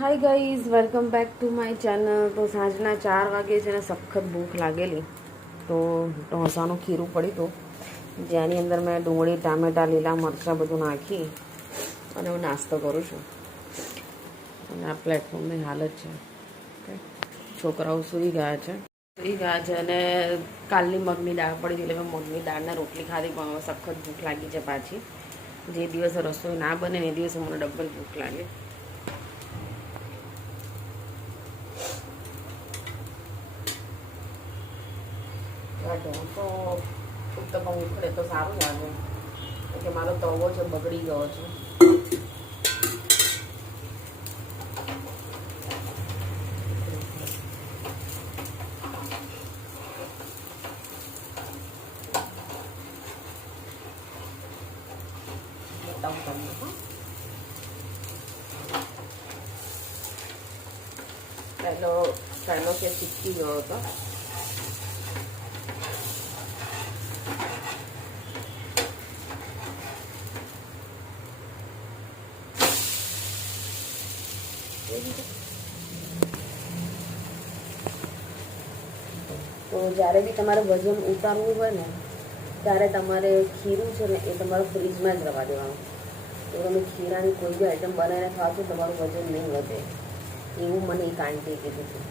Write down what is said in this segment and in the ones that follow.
Hi guys, welcome back to my channel. તો સાંજના 4 વાગે છે ને સખત ભૂખ લાગેલી, તો ઢોસાનું ખીરું પડ્યું હતું, જેની અંદર મેં ડુંગળી, ટામેટાં, લીલા મરચાં બધું નાખી અને હું નાસ્તો કરું છું. અને આ પ્લેટફોર્મની હાલત છે. છોકરાઓ સૂઈ ગયા છે અને કાલની મગની દાળ પડી હતી એટલે મેં મગની દાળના રોટલી ખાધી, પણ હવે સખત ભૂખ લાગી છે પાછી. જે દિવસે રસોઈ ના બને ને એ દિવસે મને ડબલ ભૂખ લાગે. ઢોસો ઉત્તપમ ઉખડે તો સારું લાગે, કે મારો તવો છે બગડી ગયો છે. પહેલો કે ચીપકી ગયો હતો. તો જ્યારે બી તમારે વજન ઉતારવું હોય ને ત્યારે તમારે ખીરું છે ને એ તમારે ફ્રીજમાં જ રવા દેવાનું. તો તમે ખીરાની કોઈ બી આઈટમ બનાવીને ખાશો તમારું વજન નહીં વધે, એવું મને એક આંટીએ કીધું હતું.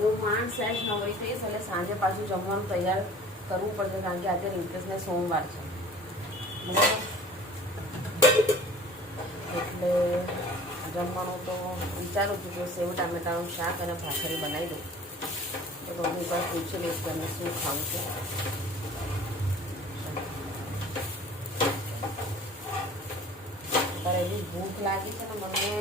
હું 5 સેશ નવરી થઈશ એટલે સાંજે પાછું જમવાનું તૈયાર કરવું પડશે, કારણ કે આજે રિંકેશને સોમવાર છે બરાબર. એટલે જમવાનું તો વિચારું છું કે સેવ ટામેટાનું શાક અને ભાખરી બનાવી દઉં. તો મમ્મી પર પૂછી લઈશ કે અમે શું ખાવું છે. ત્યારે એવી ભૂખ લાગી છે ને મને.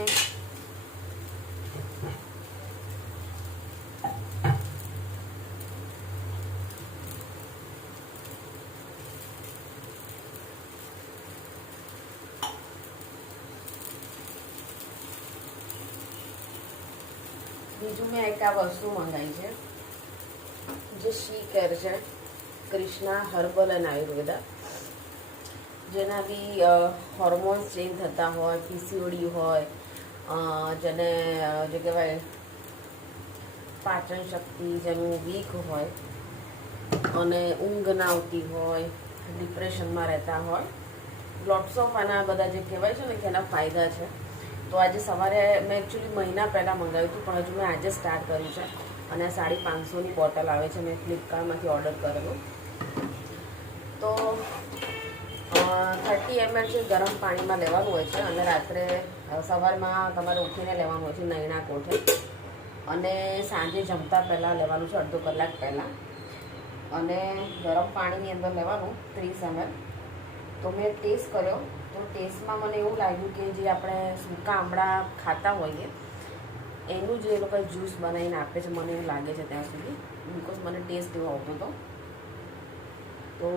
બીજું મેં એક આ વસ્તુ મંગાવી છે, જે શી કેર છે, કૃષ્ણા હર્બલ એન્ડ આયુર્વેદા. જેના બી હોર્મોન્સ ચેન્જ થતા હોય, પીસીઓડી હોય, જેને જે કહેવાય પાચન શક્તિ જેનું વીક હોય અને ઊંઘ ના આવતી હોય, ડિપ્રેશનમાં રહેતા હોય, લોટ્સ ઓફ આના બધા જે કહેવાય છે ને કે એના ફાયદા છે. તો આજે સવારે મેં એકચ્યુઅલી મહિના પહેલાં મંગાવ્યું હતું, પણ હજુ મેં આજે સ્ટાર્ટ કર્યું છે. અને 550ની બોટલ આવે છે, મેં ફ્લિપકાર્ટમાંથી ઓર્ડર કરેલું. તો 30 ml છે, ગરમ પાણીમાં લેવાનું હોય છે અને રાત્રે સવારમાં તમારે ઉઠીને લેવાનું હોય છે નૈણા કોઠે, અને સાંજે જમતા પહેલાં લેવાનું છે, અડધો કલાક પહેલાં. અને ગરમ પાણીની અંદર લેવાનું 30 ml. તો મેં ટેસ્ટ કર્યો, તો ટેસ્ટમાં મને એવું લાગ્યું કે જે આપણે સૂકા આમળા ખાતા હોઈએ એનું જે એ લોકો જ્યુસ બનાવીને આપે છે, મને એવું લાગે છે ત્યાં સુધી, બિકોઝ મને ટેસ્ટ એવો આવતો હતો. તો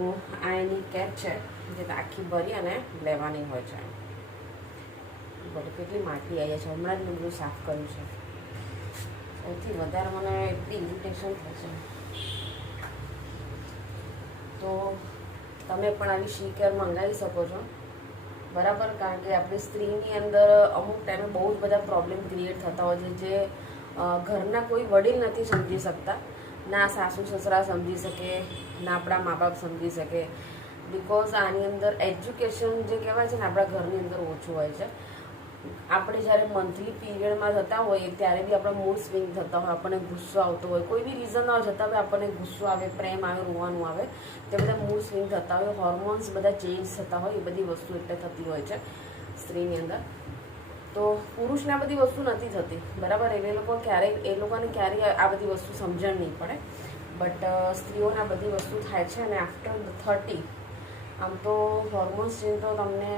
આ એની કેપ છે, જે આખી ભરી અને લેવાની હોય છે. બધું કેટલી માટી આવી છે, હમણાં જ મેં બધું સાફ કર્યું છે. સૌથી વધારે મને એટલી ઇરિટેશન થશે. તો તમે પણ આવી શી કેર મંગાવી શકો છો બરાબર, કારણ કે આપણી સ્ત્રીની અંદર અમુક ટાઈમે બહુ જ બધા પ્રોબ્લેમ ક્રિએટ થતા હોય છે, જે ઘરના કોઈ વડીલ નથી સમજી શકતા. ના સાસુ સસરા સમજી શકે, ના આપણા મા બાપ સમજી શકે, બિકોઝ આની અંદર એજ્યુકેશન જે કહેવાય છે ને આપણા ઘરની અંદર ઓછું હોય છે. આપણે જ્યારે મંથલી પીરિયડમાં જતા હોઈએ ત્યારે બી આપણા મૂડ સ્વિંગ થતા હોય, આપણને ગુસ્સો આવતો હોય, કોઈ બી રીઝન ના જતાં હોય આપણને ગુસ્સો આવે, પ્રેમ આવે, રોવાનું આવે, તે બધા મૂડ સ્વિંગ થતા હોય, હોર્મોન્સ બધા ચેન્જ થતા હોય, એ બધી વસ્તુ એટલે થતી હોય છે સ્ત્રીની અંદર. તો પુરુષને આ બધી વસ્તુ નથી થતી બરાબર, એ લોકોને ક્યારેય આ બધી વસ્તુ સમજણ નહીં પડે. બટ સ્ત્રીઓને આ બધી વસ્તુ થાય છે. અને આફ્ટર 30 આમ તો હોર્મોન્સ ચેન્જ તો તમને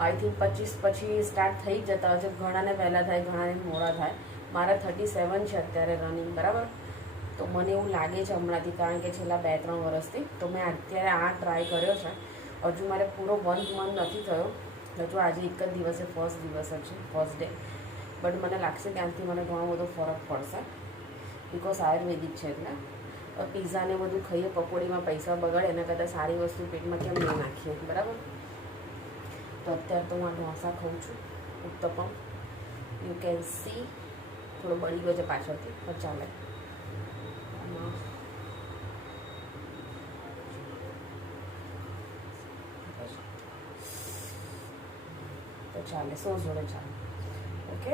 આઈ થિંક 25 પછી સ્ટાર્ટ થઈ જતા હશે. ઘણાને પહેલાં થાય, ઘણાને મોડા થાય. મારા 37 છે અત્યારે રનિંગ, બરાબર. તો મને એવું લાગે છે હમણાંથી, કારણ કે છેલ્લા 2-3 વર્ષથી. તો મેં અત્યારે આ ટ્રાય કર્યો છે. હજુ મારે પૂરો 1 મંથ નથી થયો, હજુ આજે એક જ દિવસે ફર્સ્ટ દિવસ જ છે, ફર્સ્ટ ડે. બટ મને લાગશે ત્યાંથી મને ઘણો બધો ફરક પડશે, બિકોઝ આયુર્વેદિક છે. એટલે પીઝાને બધું ખાઈએ, પકોડીમાં પૈસા બગાડે એના કરતાં સારી વસ્તુ પેટમાં કેમ નહીં નાખીએ, બરાબર. તો અત્યારે તો હું આ ઢોસા ખાઉં છું, ઉત્તપમ. યુ કેન સી થોડો બળી ગયો છે પાછળથી, પણ ચાલે. તો ચાલે, સોસ જોડે ચાલે. ઓકે,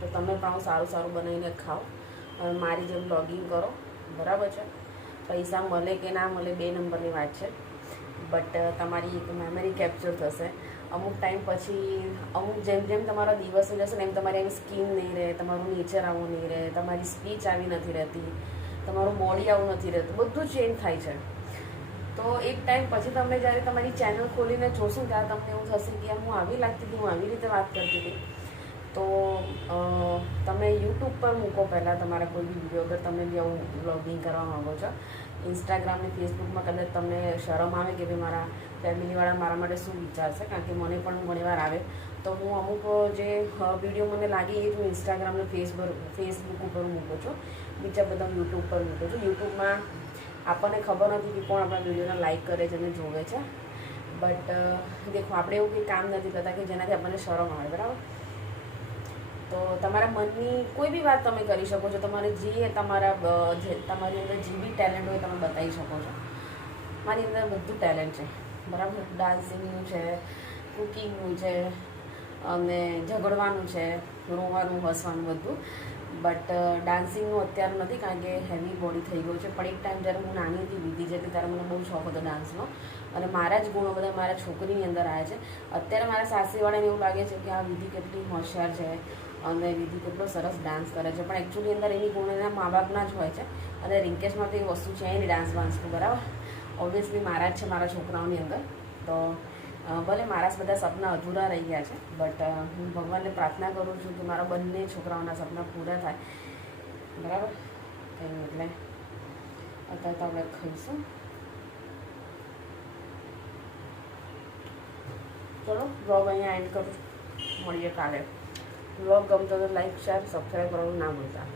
તો તમે પણ સારું સારું બનાવીને ખાઓ અને મારી જેમ બ્લોગિંગ કરો, બરાબર છે. પૈસા મળે કે ના મળે 2 નંબરની વાત છે, બટ તમારી એક મેમરી કેપ્ચર થશે. અમુક ટાઈમ પછી, અમુક જેમ જેમ તમારા દિવસો જશે ને એમ તમારી એવી સ્કિન નહીં રહે, તમારું નેચર આવું નહીં રહે, તમારી સ્પીચ આવી નથી રહેતી, તમારું બોડી આવું નથી રહેતું, બધું ચેન્જ થાય છે. તો એક ટાઈમ પછી તમે જ્યારે તમારી ચેનલ ખોલીને જોશો ત્યારે તમને એવું થશે કે હું આવી લાગતી હતી, હું આવી રીતે વાત કરતી હતી. તો તમે યુટ્યુબ પર મૂકો પહેલાં તમારા કોઈ બી વિડીયો, અગર તમે બી આવું બ્લોગિંગ કરવા માગો છો. ઇન્સ્ટાગ્રામ ને ફેસબુકમાં કદાચ તમને શરમ આવે કે ભાઈ મારા ફેમિલીવાળા મારા માટે શું વિચારશે, કારણ કે મને પણ ઘણીવાર આવે. તો હું અમુક જે વિડીયો મને લાગે એ જ હું ઇન્સ્ટાગ્રામ ને ફેસબુક ઉપર મૂકું છું, બીજા બધા યુટ્યુબ પર મૂકું છું. યુટ્યુબમાં આપણને ખબર નથી કે કોણ આપણા વિડીયોને લાઇક કરે છે અને જોવે છે. બટ દેખો, આપણે એવું કંઈ કામ નથી કરતા કે જેનાથી આપણને શરમ આવે, બરાબર. તો તમારા મનની કોઈ બી વાત તમે કરી શકો છો. તમારે જે તમારી અંદર જે બી ટેલેન્ટ હોય તમે બતાવી શકો છો. મારી અંદર બધું ટેલેન્ટ છે, બરાબર. ડાન્સિંગનું છે, કુકિંગનું છે, અને ઝઘડવાનું છે, રોવાનું, હસવાનું, બધું. બટ ડાન્સિંગનું અત્યારે નથી, કારણ કે હેવી બોડી થઈ ગયું છે. પણ એક ટાઈમ જ્યારે હું નાની હતી, વિધિ જેટલી, ત્યારે મને બહુ શોખ હતો ડાન્સનો, અને મારા જ ગુણો બધા મારા છોકરીની અંદર આવ્યા છે. અત્યારે મારા સાસરીવાળાને એવું લાગે છે કે આ વિધિ કેટલી હોશિયાર છે અને વિધિ કેટલો સરસ ડાન્સ કરે છે, પણ એકચ્યુઅલી અંદર એની ગુણ એના મા બાપના જ હોય છે. અને રિંકેશમાં તો એ વસ્તુ છે નહીં ડાન્સ બાન્સનું, બરાબર. ઓબ્વિયસલી મારા જ છે, મારા છોકરાઓની અંદર. તો ભલે મારા બધા સપના અધૂરા રહી ગયા છે, બટ હું ભગવાનને પ્રાર્થના કરું છું કે મારા બંને છોકરાઓના સપના પૂરા થાય, બરાબર. એટલે અત્યારે તો આપણે ખાઈશું. ચલો, બ્લોગ અહીંયા એન્ડ કરું, મળીએ કાલે. બ્લોગ ગમતો તો લાઈક, શેર, સબસ્ક્રાઈબ કરવાનું ના ભૂલતા.